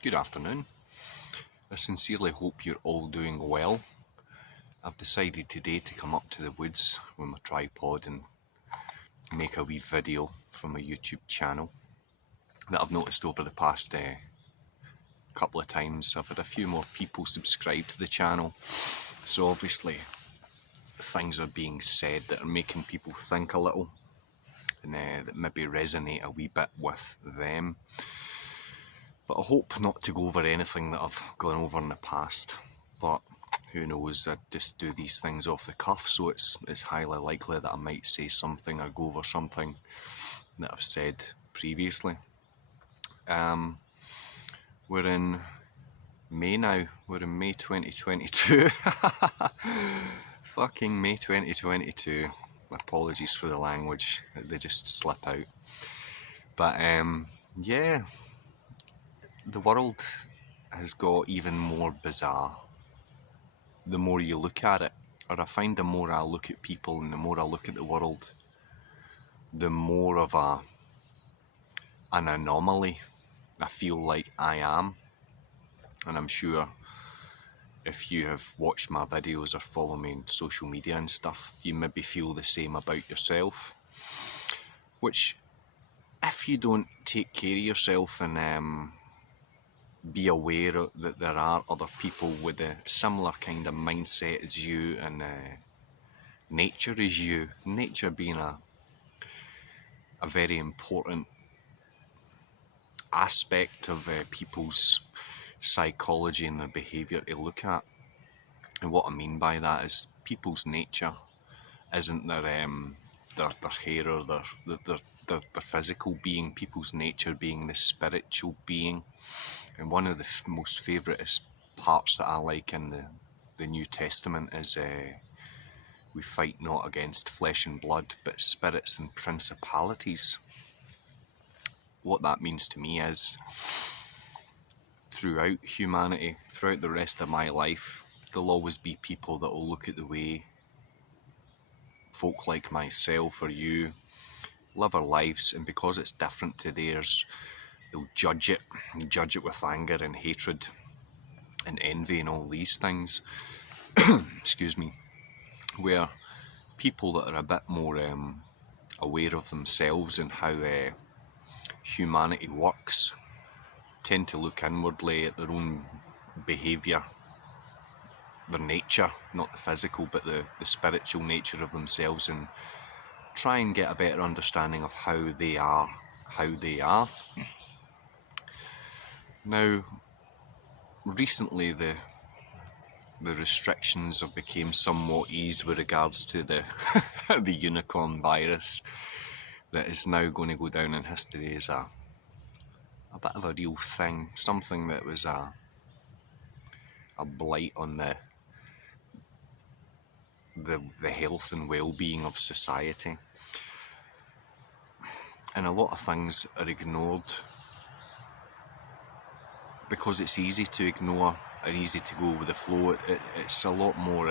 Good afternoon. I sincerely hope you're all doing well. I've decided today to come up to the woods with my tripod and make a wee video from my YouTube channel that I've noticed over the past couple of times. I've had a few more people subscribe to the channel, so obviously things are being said that are making people think a little and that maybe resonate a wee bit with them. But I hope not to go over anything that I've gone over in the past. But who knows, I just do these things off the cuff, so it's highly likely that I might say something or go over something that I've said previously. We're in May now. We're in May 2022. Fucking May 2022. Apologies for the language, they just slip out. But yeah, the world has got even more bizarre the more you look at it. Or I find the more I look at people and the more I look at the world, the more of an anomaly I feel like I am. And I'm sure if you have watched my videos or follow me on social media and stuff, you maybe feel the same about yourself. Which, if you don't take care of yourself and be aware that there are other people with a similar kind of mindset as you and nature as you, nature being a very important aspect of people's psychology and their behaviour to look at. And what I mean by that is people's nature isn't their hair or their physical being. People's nature being the spiritual being. And one of the most favourite parts that I like in the New Testament is we fight not against flesh and blood, but spirits and principalities. What that means to me is, throughout humanity, throughout the rest of my life, there'll always be people that will look at the way folk like myself or you live our lives, and because it's different to theirs, they'll judge it with anger and hatred and envy and all these things. Excuse me. Where people that are a bit more aware of themselves and how humanity works tend to look inwardly at their own behaviour, their nature, not the physical but the spiritual nature of themselves, and try and get a better understanding of how they are. Now, recently the restrictions have become somewhat eased with regards to the the unicorn virus that is now going to go down in history as a bit of a real thing, something that was a blight on the health and well-being of society. And a lot of things are ignored because it's easy to ignore and easy to go with the flow. It's a lot more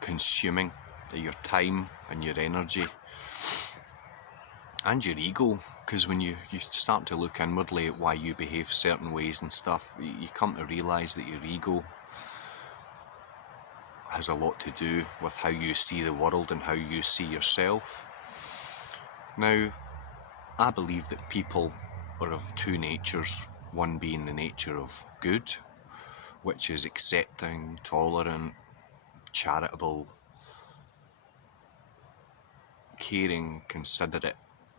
consuming of your time and your energy and your ego, because when you start to look inwardly at why you behave certain ways and stuff, you come to realise that your ego has a lot to do with how you see the world and how you see yourself. Now, I believe that people are of two natures, one being the nature of good, which is accepting, tolerant, charitable, caring, considerate,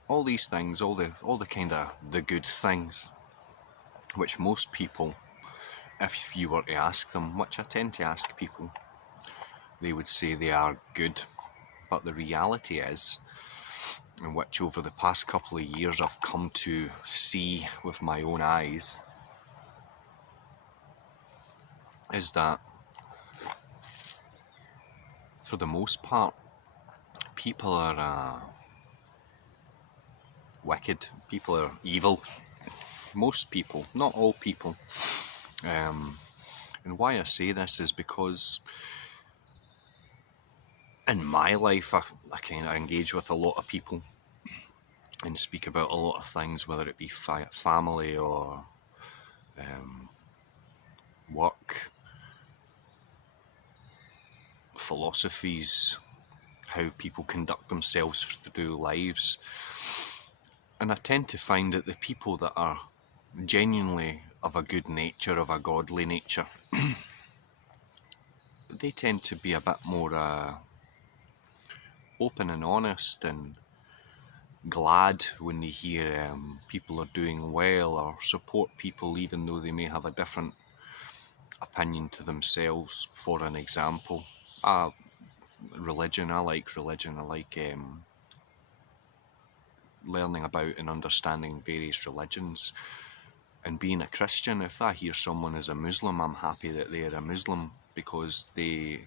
all these things, all the kind of the good things, which most people, if you were to ask them, which I tend to ask people, they would say they are good. But the reality is, in which over the past couple of years I've come to see with my own eyes, is that for the most part, people are wicked, people are evil. Most people, not all people. And why I say this is because in my life, I kind of engage with a lot of people and speak about a lot of things, whether it be family or work, philosophies, how people conduct themselves through lives. And I tend to find that the people that are genuinely of a good nature, of a godly nature, they tend to be a bit more open and honest and glad when they hear people are doing well, or support people even though they may have a different opinion to themselves. For an example, religion. I like religion. I like learning about and understanding various religions. And being a Christian, if I hear someone is a Muslim, I'm happy that they're a Muslim, because they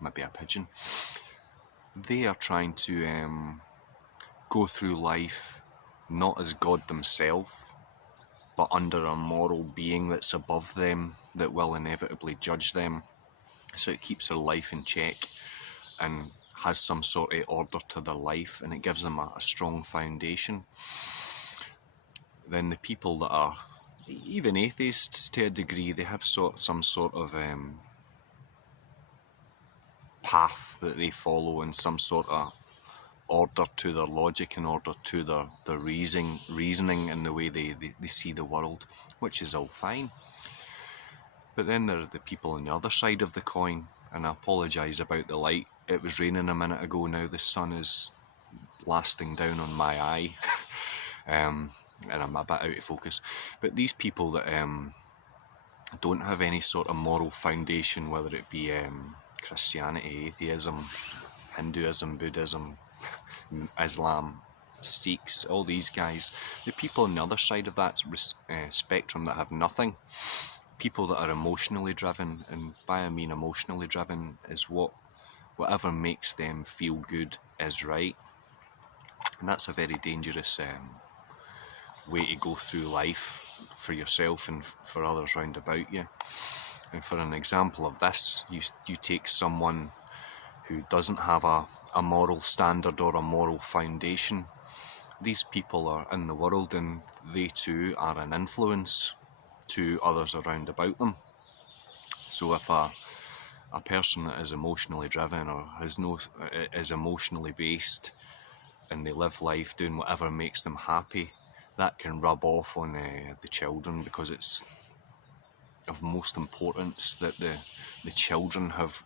maybe a pigeon. They are trying to go through life not as God themselves, but under a moral being that's above them, that will inevitably judge them. So it keeps their life in check and has some sort of order to their life, and it gives them a strong foundation. Then the people that are even atheists to a degree, they have some sort of path that they follow, and some sort of order to their logic, and order to their reasoning and the way they see the world, which is all fine. But then there are the people on the other side of the coin, and I apologise about the light. It was raining a minute ago, now the sun is blasting down on my eye, and I'm a bit out of focus. But these people that don't have any sort of moral foundation, whether it be Christianity, atheism, Hinduism, Buddhism, Islam, Sikhs, all these guys, the people on the other side of that spectrum that have nothing, people that are emotionally driven, and by I mean emotionally driven is whatever makes them feel good is right. And that's a very dangerous way to go through life for yourself and for others round about you. And for an example of this, you take someone who doesn't have a moral standard or a moral foundation. These people are in the world, and they too are an influence to others around about them. So if a person that is emotionally driven, or is emotionally based, and they live life doing whatever makes them happy, that can rub off on the children, because it's of most importance that the children have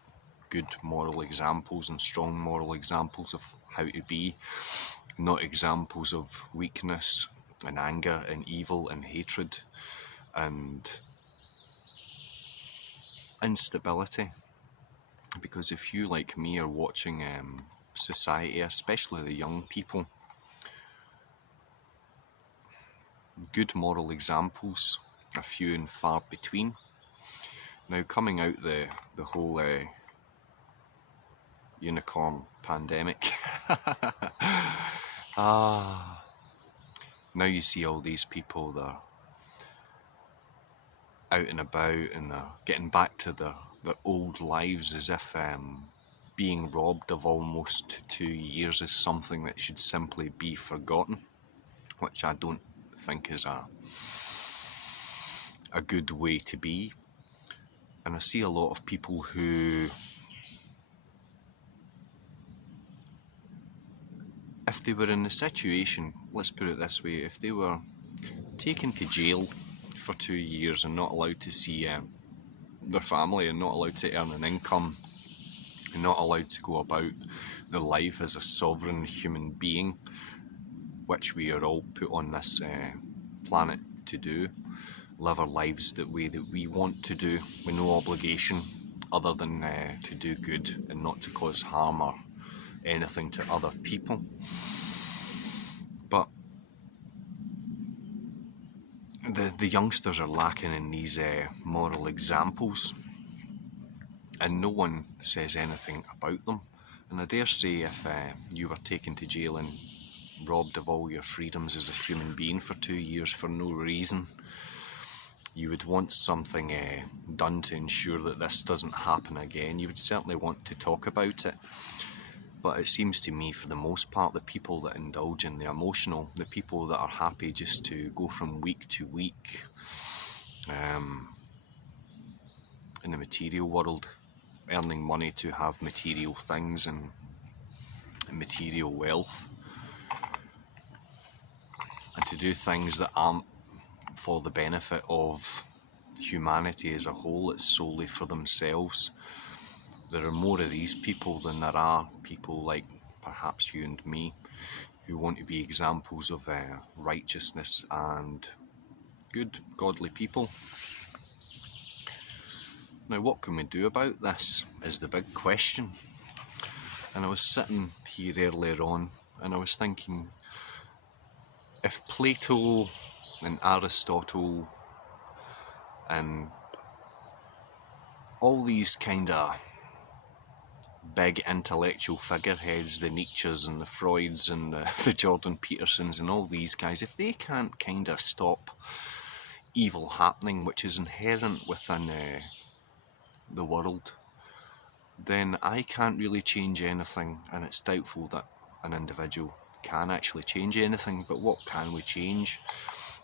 good moral examples and strong moral examples of how to be, not examples of weakness and anger and evil and hatred and instability. Because if you, like me, are watching society, especially the young people, good moral examples are few and far between. Now, coming out the whole unicorn pandemic, now you see all these people that are out and about, and they're getting back to their old lives, as if being robbed of almost 2 years is something that should simply be forgotten, which I don't think is a good way to be. And I see a lot of people who, if they were in the situation, let's put it this way, if they were taken to jail for 2 years and not allowed to see their family, and not allowed to earn an income, and not allowed to go about their life as a sovereign human being, which we are all put on this planet to do, live our lives the way that we want to do, with no obligation other than to do good and not to cause harm or anything to other people. But the youngsters are lacking in these moral examples, and no one says anything about them. And I dare say, if you were taken to jail and robbed of all your freedoms as a human being for 2 years for no reason, you would want something done to ensure that this doesn't happen again. You would certainly want to talk about it. But it seems to me, for the most part, the people that indulge in the emotional, the people that are happy just to go from week to week in the material world, earning money to have material things and material wealth, and to do things that aren't for the benefit of humanity as a whole, it's solely for themselves. There are more of these people than there are people like perhaps you and me, who want to be examples of righteousness and good, godly people. Now, what can we do about this is the big question. And I was sitting here earlier on and I was thinking, if Plato and Aristotle and all these kind of big intellectual figureheads, the Nietzsches and the Freuds and the Jordan Petersons and all these guys, if they can't kind of stop evil happening, which is inherent within the world, then I can't really change anything, and it's doubtful that an individual can actually change anything. But what can we change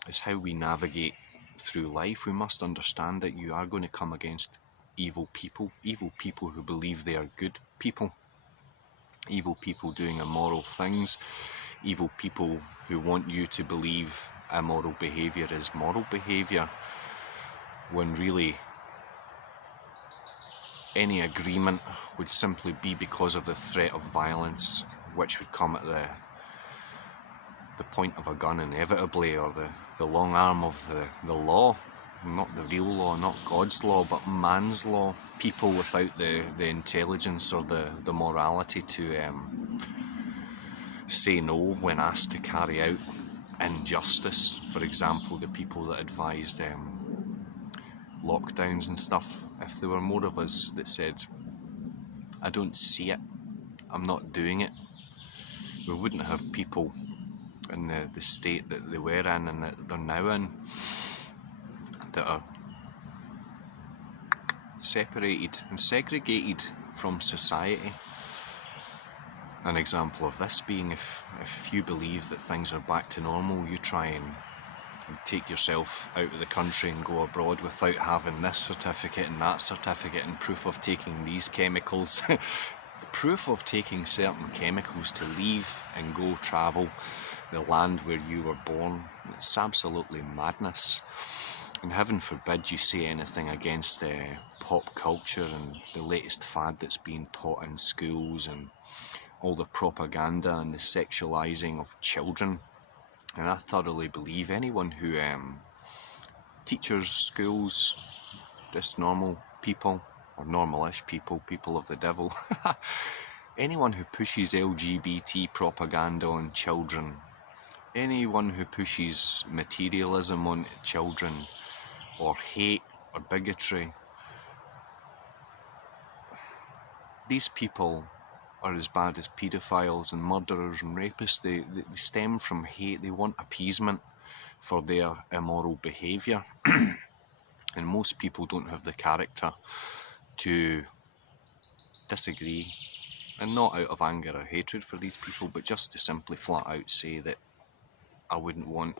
is how we navigate through life. We must understand that you are going to come against evil people who believe they are good people, evil people doing immoral things, evil people who want you to believe immoral behaviour is moral behaviour, when really any agreement would simply be because of the threat of violence, which would come at the point of a gun inevitably, or the long arm of the law. Not the real law, not God's law, but man's law. People without the intelligence or the morality to say no when asked to carry out injustice. For example, the people that advised lockdowns and stuff. If there were more of us that said, I don't see it, I'm not doing it, we wouldn't have people in the state that they were in and that they're now in, that are separated and segregated from society. An example of this being, if you believe that things are back to normal, you try and take yourself out of the country and go abroad without having this certificate and that certificate and proof of taking these chemicals. The proof of taking certain chemicals to leave and go travel the land where you were born, it's absolutely madness. And heaven forbid you say anything against pop culture and the latest fad that's being taught in schools and all the propaganda and the sexualising of children. And I thoroughly believe anyone who teachers, schools, just normal people, or normalish people, people of the devil, anyone who pushes LGBT propaganda on children, anyone who pushes materialism on children, or hate or bigotry, these people are as bad as paedophiles and murderers and rapists. They stem from hate. They want appeasement for their immoral behaviour. And most people don't have the character to disagree, and not out of anger or hatred for these people, but just to simply flat out say that I wouldn't want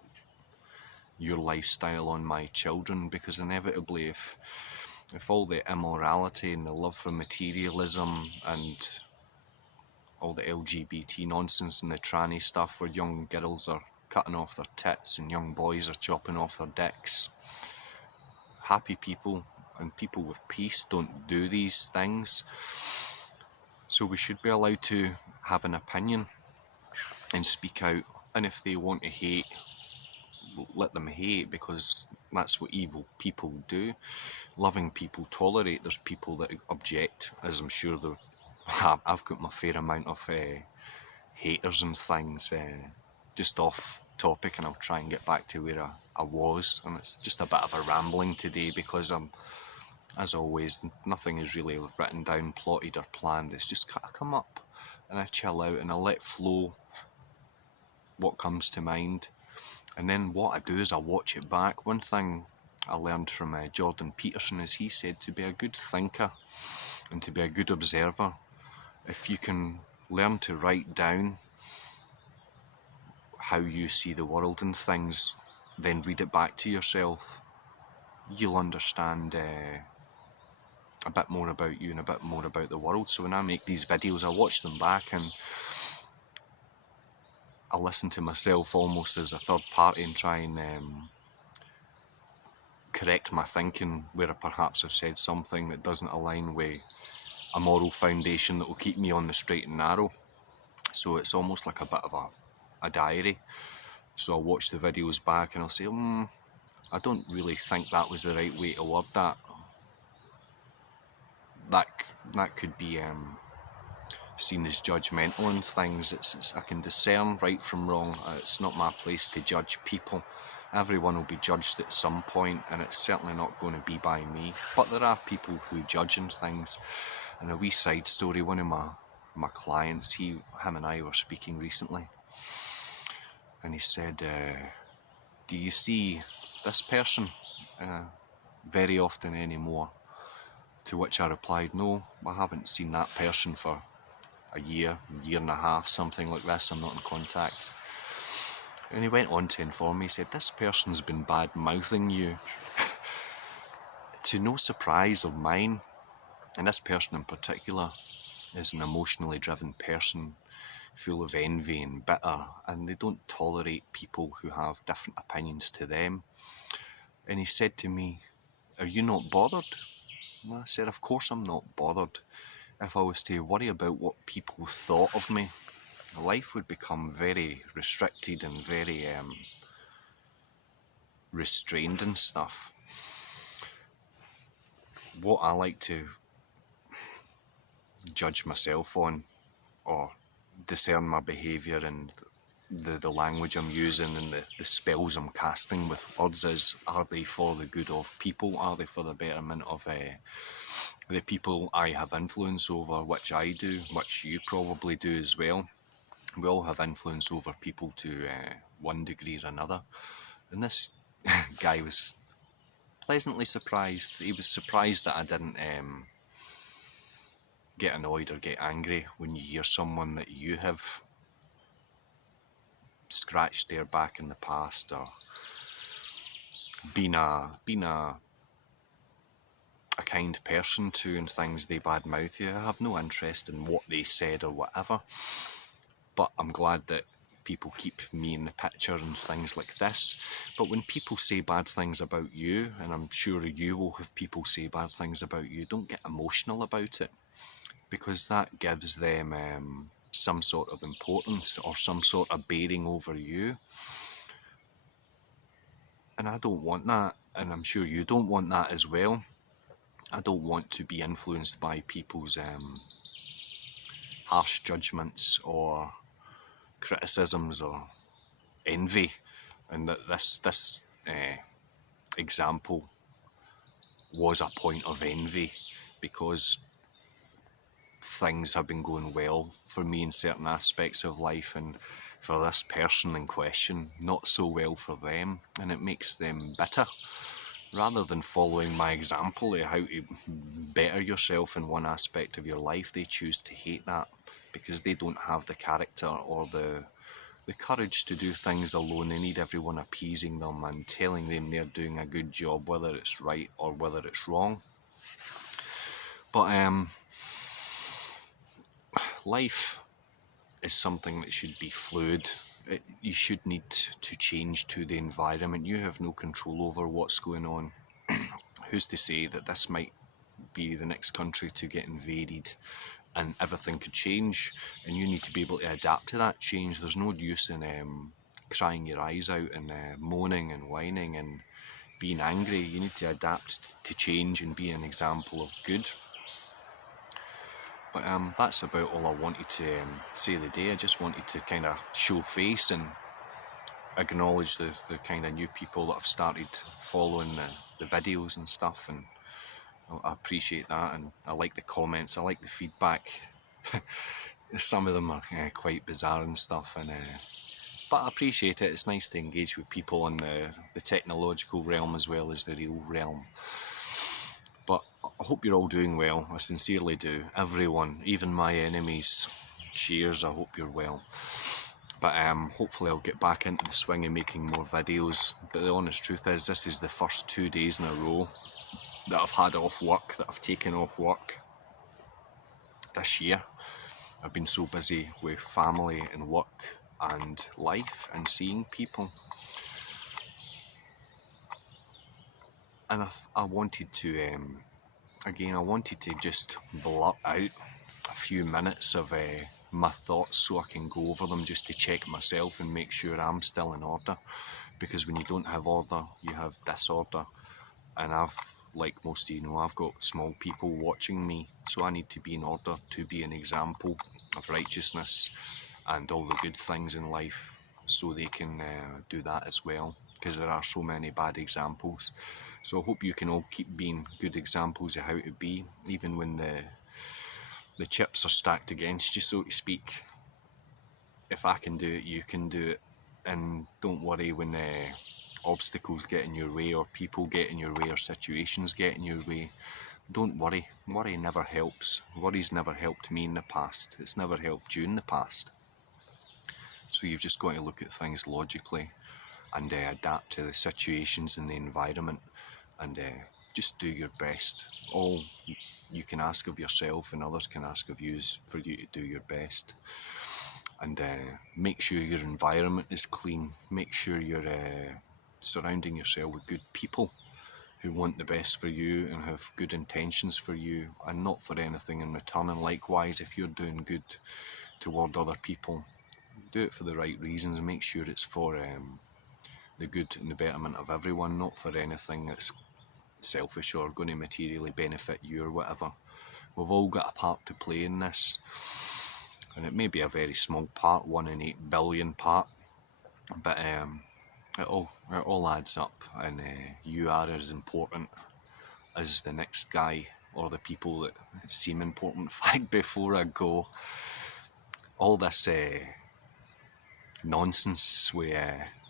your lifestyle on my children, because inevitably if all the immorality and the love for materialism and all the LGBT nonsense and the tranny stuff where young girls are cutting off their tits and young boys are chopping off their dicks, happy people and people with peace don't do these things. So we should be allowed to have an opinion and speak out, and if they want to hate, let them hate, because that's what evil people do. Loving people tolerate. There's people that object, as I'm sure there. I've got my fair amount of haters and things. Just off topic, and I'll try and get back to where I was. And it's just a bit of a rambling today, because as always, nothing is really written down, plotted or planned. It's just I come up and I chill out and I let flow what comes to mind. And then what I do is I watch it back. One thing I learned from Jordan Peterson, as he said, to be a good thinker and to be a good observer, if you can learn to write down how you see the world and things, then read it back to yourself, you'll understand a bit more about you and a bit more about the world. So when I make these videos, I watch them back and I listen to myself almost as a third party and try and correct my thinking where perhaps I've said something that doesn't align with a moral foundation that will keep me on the straight and narrow. So it's almost like a bit of a diary. So I'll watch the videos back and I'll say, I don't really think that was the right way to word that. That could be seen as judgmental and things. I can discern right from wrong. It's not my place to judge people. Everyone will be judged at some point, and it's certainly not going to be by me. But there are people who judge and things. And a wee side story, one of my clients, him and I were speaking recently, and he said, do you see this person very often anymore? To which I replied, no, I haven't seen that person for a year and a half, something like this. I'm not in contact. And he went on to inform me, he said, this person's been bad-mouthing you to no surprise of mine. And this person in particular is an emotionally driven person, full of envy and bitter, and they don't tolerate people who have different opinions to them. And he said to me, are you not bothered? And I said, of course I'm not bothered. If I was to worry about what people thought of me, life would become very restricted and very restrained and stuff. What I like to judge myself on, or discern my behaviour and the language I'm using and the spells I'm casting with words is, are they for the good of people? Are they for the betterment of the people I have influence over, which I do, which you probably do as well. We all have influence over people to one degree or another. And this guy was pleasantly surprised. He was surprised that I didn't get annoyed or get angry when you hear someone that you have scratched their back in the past or been a kind person to, and things they badmouth you. I have no interest in what they said or whatever, but I'm glad that people keep me in the picture and things like this. But when people say bad things about you, and I'm sure you will have people say bad things about you, don't get emotional about it, because that gives them some sort of importance or some sort of bearing over you. And I don't want that, and I'm sure you don't want that as well. I don't want to be influenced by people's harsh judgments or criticisms or envy. And that this example was a point of envy, because things have been going well for me in certain aspects of life, and for this person in question, not so well for them, and it makes them bitter. Rather than following my example of how to better yourself in one aspect of your life, they choose to hate that because they don't have the character or the courage to do things alone. They need everyone appeasing them and telling them they're doing a good job, whether it's right or whether it's wrong. But life is something that should be fluid. You should need to change to the environment. You have no control over what's going on. Who's to say that this might be the next country to get invaded and everything could change, and you need to be able to adapt to that change. There's no use in crying your eyes out and moaning and whining and being angry. You need to adapt to change and be an example of good. But that's about all I wanted to say today. I just wanted to kind of show face and acknowledge the kind of new people that have started following the videos and stuff, and I appreciate that, and I like the comments, I like the feedback. Some of them are quite bizarre and stuff, and but I appreciate it. It's nice to engage with people in the technological realm as well as the real realm. But I hope you're all doing well. I sincerely do. Everyone, even my enemies. Cheers, I hope you're well. But hopefully I'll get back into the swing of making more videos. But the honest truth is, this is the first 2 days in a row that I've had off work, that I've taken off work this year. I've been so busy with family and work and life and seeing people. And I wanted to, again, I wanted to just blurt out a few minutes of my thoughts so I can go over them just to check myself and make sure I'm still in order. Because when you don't have order, you have disorder. And like most of you know, I've got small people watching me, so I need to be in order to be an example of righteousness and all the good things in life, so they can do that as well, because there are so many bad examples. So I hope you can all keep being good examples of how to be, even when the chips are stacked against you, so to speak. If I can do it, you can do it. And don't worry when obstacles get in your way, or people get in your way, or situations get in your way. Don't worry. Worry never helps. Worry's never helped me in the past. It's never helped you in the past. So you've just got to look at things logically and adapt to the situations and the environment, and just do your best. All you can ask of yourself and others can ask of you is for you to do your best. And make sure your environment is clean. Make sure you're surrounding yourself with good people who want the best for you and have good intentions for you, and not for anything in return. And likewise, if you're doing good toward other people, do it for the right reasons. Make sure it's for the good and the betterment of everyone, not for anything that's selfish or going to materially benefit you or whatever. We've all got a part to play in this, and it may be a very small part, 1 in 8 billion part, but it all adds up, and you are as important as the next guy or the people that seem important. In fact, before I go, all this nonsense with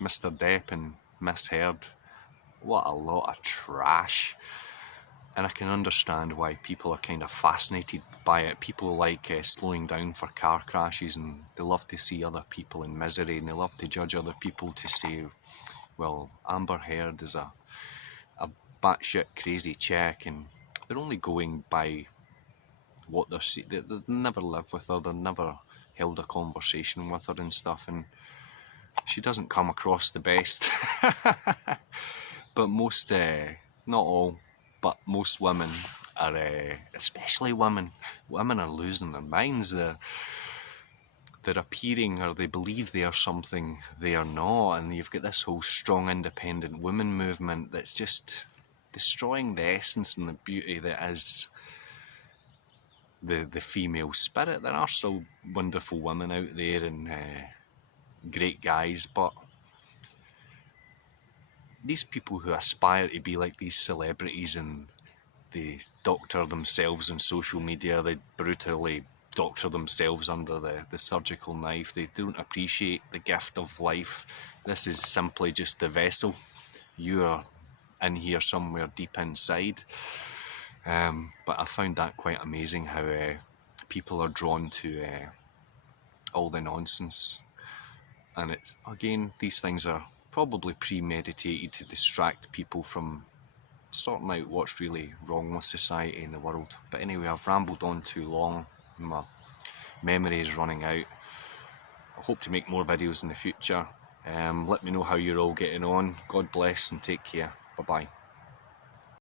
Mr. Depp and Miss Heard, what a lot of trash. And I can understand why people are kind of fascinated by it. People like slowing down for car crashes, and they love to see other people in misery, and they love to judge other people to say, well, Amber Heard is a batshit crazy chick, and they're only going by what they're seeing. They never lived with her, they've never held a conversation with her and stuff, and she doesn't come across the best. But most, not all, but most women are, especially women are losing their minds. They're appearing, or they believe they are something they are not, and you've got this whole strong independent women movement that's just destroying the essence and the beauty that is the female spirit. There are still wonderful women out there and great guys, but these people who aspire to be like these celebrities, and they doctor themselves on social media, they brutally doctor themselves under the surgical knife. They don't appreciate the gift of life. This is simply just the vessel. You are in here somewhere deep inside. But I found that quite amazing, how people are drawn to all the nonsense. And it's, again, these things are probably premeditated to distract people from sorting out what's really wrong with society and the world. But anyway, I've rambled on too long. My memory is running out. I hope to make more videos in the future. Let me know how you're all getting on. God bless and take care. Bye bye.